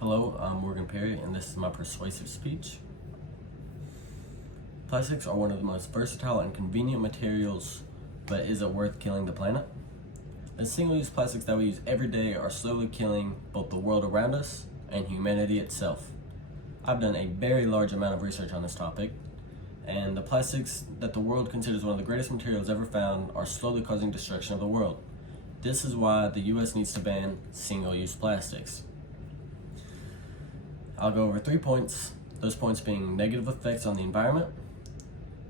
Hello, I'm Morgan Perry, and this is my persuasive speech. Plastics are one of the most versatile and convenient materials, but is it worth killing the planet? The single-use plastics that we use every day are slowly killing both the world around us and humanity itself. I've done a very large amount of research on this topic, and the plastics that the world considers one of the greatest materials ever found are slowly causing destruction of the world. This is why the US needs to ban single-use plastics. I'll go over 3 points, those points being negative effects on the environment,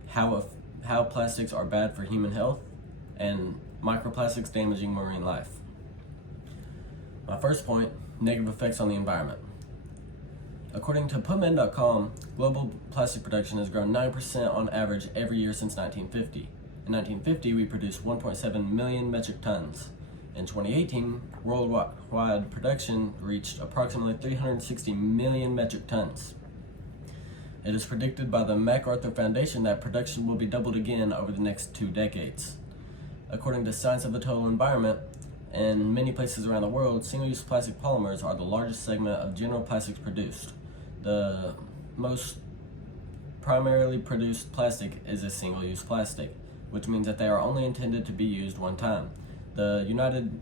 how plastics are bad for human health, and microplastics damaging marine life. My first point, negative effects on the environment. According to PubMed.com, global plastic production has grown 9% on average every year since 1950. In 1950, we produced 1.7 million metric tons. In 2018, worldwide production reached approximately 360 million metric tons. It is predicted by the MacArthur Foundation that production will be doubled again over the next 2 decades. According to Science of the Total Environment, in many places around the world, single-use plastic polymers are the largest segment of general plastics produced. The most primarily produced plastic is a single-use plastic, which means that they are only intended to be used one time. The United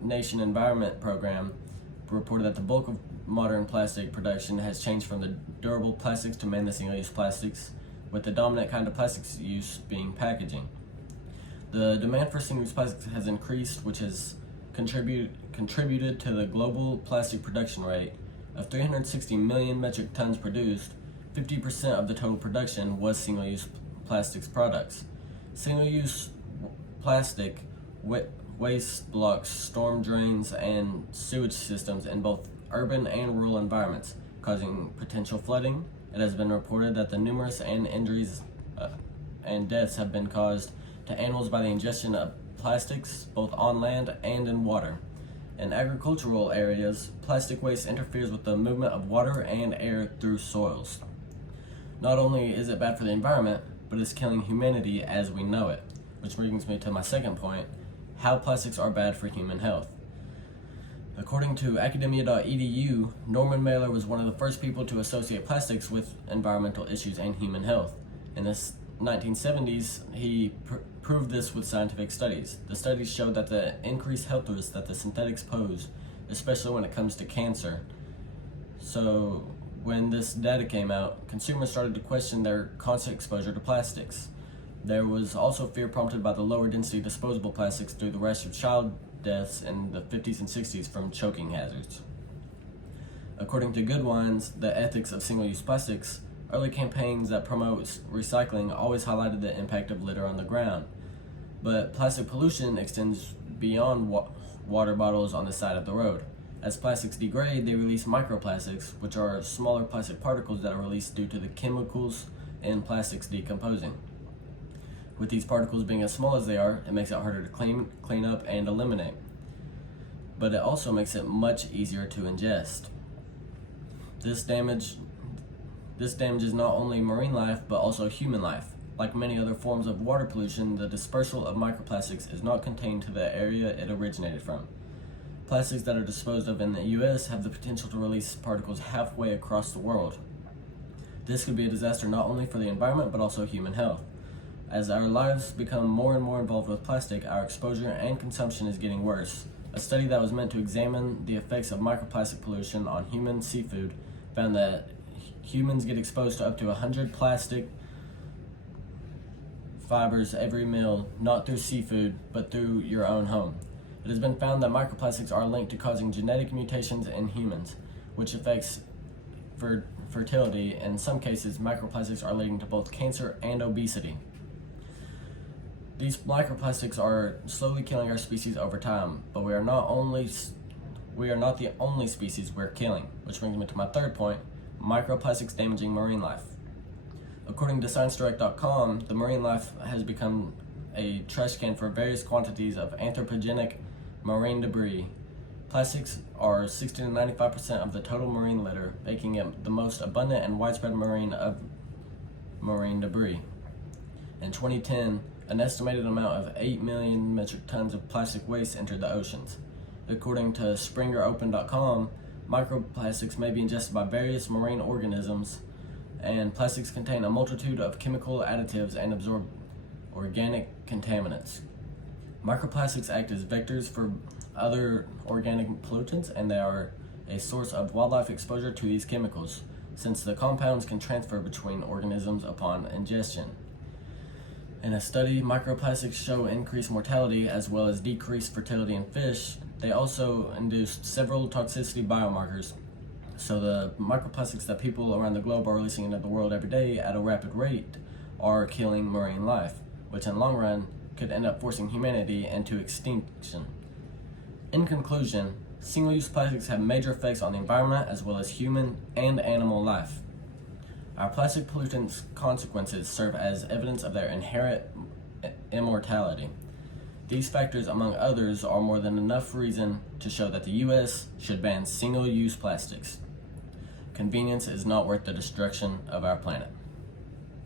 Nations Environment Program reported that the bulk of modern plastic production has changed from the durable plastics to mainly single-use plastics, with the dominant kind of plastics use being packaging. The demand for single-use plastics has increased, which has contributed to the global plastic production rate of 360 million metric tons produced. 50% of the total production was single-use plastics products. Single-use plastic waste blocks storm drains and sewage systems in both urban and rural environments, causing potential flooding. It has been reported that the numerous injuries and deaths have been caused to animals by the ingestion of plastics, both on land and in water. In agricultural areas, plastic waste interferes with the movement of water and air through soils. Not only is it bad for the environment, but it's killing humanity as we know it. Which brings me to my second point, how plastics are bad for human health. According to academia.edu, Norman Mailer was one of the first people to associate plastics with environmental issues and human health. In the 1970s, he proved this with scientific studies. The studies showed that the increased health risks that the synthetics pose, especially when it comes to cancer. So when this data came out, consumers started to question their constant exposure to plastics. There was also fear prompted by the lower density disposable plastics through the rush of child deaths in the 50s and 60s from choking hazards. According to Goodwine's The Ethics of Single-Use Plastics, early campaigns that promote recycling always highlighted the impact of litter on the ground. But plastic pollution extends beyond water bottles on the side of the road. As plastics degrade, they release microplastics, which are smaller plastic particles that are released due to the chemicals in plastics decomposing. With these particles being as small as they are, it makes it harder to clean up and eliminate. But it also makes it much easier to ingest. This damages not only marine life, but also human life. Like many other forms of water pollution, the dispersal of microplastics is not contained to the area it originated from. Plastics that are disposed of in the US have the potential to release particles halfway across the world. This could be a disaster not only for the environment, but also human health. As our lives become more and more involved with plastic, our exposure and consumption is getting worse. A study that was meant to examine the effects of microplastic pollution on human seafood found that humans get exposed to up to 100 plastic fibers every meal, not through seafood, but through your own home. It has been found that microplastics are linked to causing genetic mutations in humans, which affects fertility. In some cases, microplastics are leading to both cancer and obesity. These microplastics are slowly killing our species over time, but we are not the only species we're killing, which brings me to my third point, microplastics damaging marine life. According to ScienceDirect.com, the marine life has become a trash can for various quantities of anthropogenic marine debris. Plastics are 60 to 95% of the total marine litter, making it the most abundant and widespread marine debris. In 2010, an estimated amount of 8 million metric tons of plastic waste entered the oceans. According to SpringerOpen.com, microplastics may be ingested by various marine organisms, and plastics contain a multitude of chemical additives and absorb organic contaminants. Microplastics act as vectors for other organic pollutants, and they are a source of wildlife exposure to these chemicals, since the compounds can transfer between organisms upon ingestion. In a study, microplastics show increased mortality as well as decreased fertility in fish. They also induced several toxicity biomarkers. So the microplastics that people around the globe are releasing into the world every day at a rapid rate are killing marine life, which in the long run could end up forcing humanity into extinction. In conclusion, single-use plastics have major effects on the environment as well as human and animal life. Our plastic pollutants' consequences serve as evidence of their inherent immortality. These factors, among others, are more than enough reason to show that the U.S. should ban single-use plastics. Convenience is not worth the destruction of our planet.